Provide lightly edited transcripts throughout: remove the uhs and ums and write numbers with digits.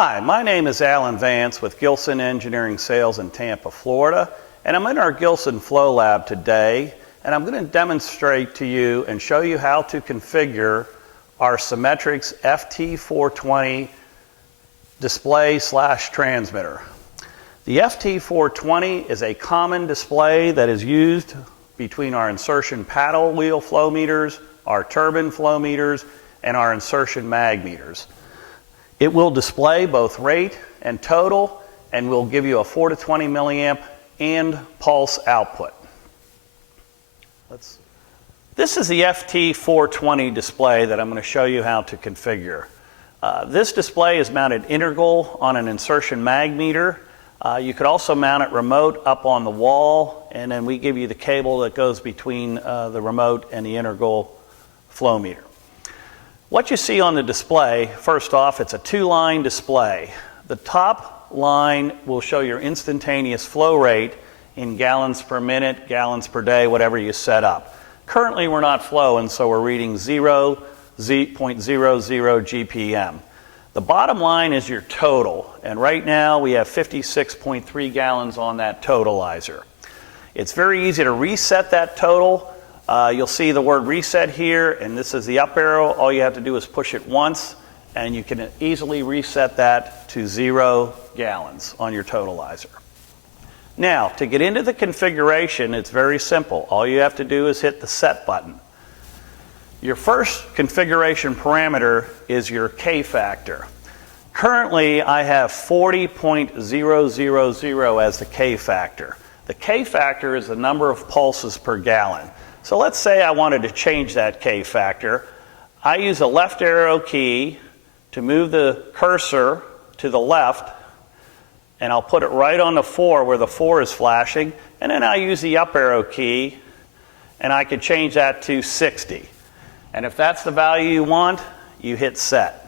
Hi, my name is Alan Vance with Gilson Engineering Sales in Tampa, Florida, and I'm in our Gilson Flow Lab today, and I'm going to demonstrate to you and show you how to configure our Seametrics FT420 display/transmitter. The FT420 is a common display that is used between our insertion paddle wheel flow meters, our turbine flow meters, and our insertion mag meters. It will display both rate and total, and will give you a 4 to 20 milliamp and pulse output. This is the FT420 display that I'm going to show you how to configure. This display is mounted integral on an insertion mag meter. You could also mount it remote up on the wall, and then we give you the cable that goes between the remote and the integral flow meter. What you see on the display, first off, it's a two-line display. The top line will show your instantaneous flow rate in gallons per minute, gallons per day, whatever you set up. Currently we're not flowing, so we're reading 0.00 GPM. The bottom line is your total, and right now we have 56.3 gallons on that totalizer. It's very easy to reset that total. You'll see the word reset here, and this is the up arrow. All you have to do is push it once, and you can easily reset that to 0 gallons on your totalizer. Now, to get into the configuration, it's very simple. All you have to do is hit the set button. Your first configuration parameter is your K factor. Currently, I have 40.000 as the K factor. The K factor is the number of pulses per gallon. So let's say I wanted to change that K factor. I use a left arrow key to move the cursor to the left, and I'll put it right on the 4 where the 4 is flashing, and then I use the up arrow key, and I can change that to 60. And if that's the value you want, you hit set.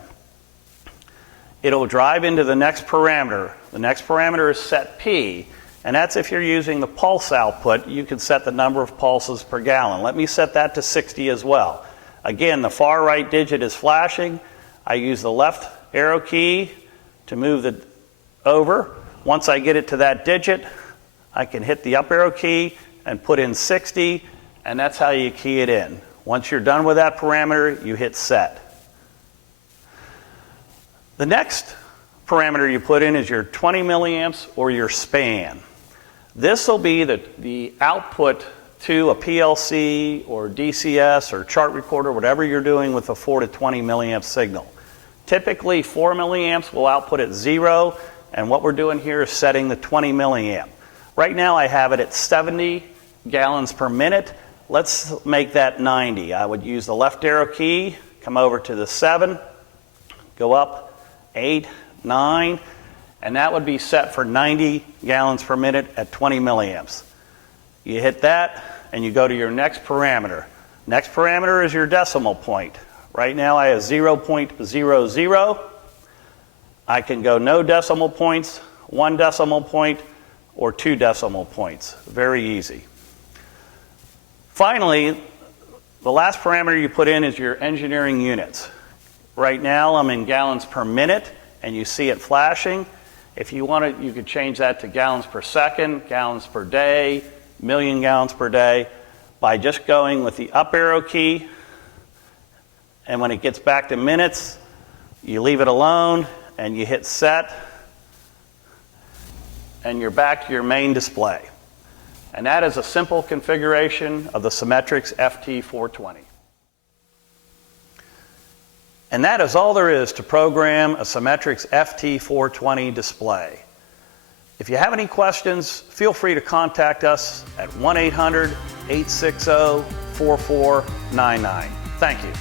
It'll drive into the next parameter. The next parameter is set P, and that's if you're using the pulse output. You can set the number of pulses per gallon. Let me set that to 60 as well. Again, the far right digit is flashing. I use the left arrow key to move it over. Once I get it to that digit, I can hit the up arrow key and put in 60, and that's how you key it in. Once you're done with that parameter, you hit set. The next parameter you put in is your 20 milliamps or your span. This will be the output to a PLC or DCS or chart recorder, whatever you're doing with a 4 to 20 milliamp signal. Typically 4 milliamps will output at 0, and what we're doing here is setting the 20 milliamp. Right now I have it at 70 gallons per minute. Let's make that 90. I would use the left arrow key, come over to the 7, go up 8, 9, and that would be set for 90 gallons per minute at 20 milliamps. You hit that, and you go to your next parameter. Next parameter is your decimal point. Right now I have 0.00. I can go no decimal points, 1 decimal point, or 2 decimal points. Very easy. Finally, the last parameter you put in is your engineering units. Right now I'm in gallons per minute, and you see it flashing. If you want it, you could change that to gallons per second, gallons per day, million gallons per day, by just going with the up arrow key. And when it gets back to minutes, you leave it alone and you hit set, and you're back to your main display. And that is a simple configuration of the Seametrics FT420. And that is all there is to program a Seametrics FT420 display. If you have any questions, feel free to contact us at 1-800-860-4499. Thank you.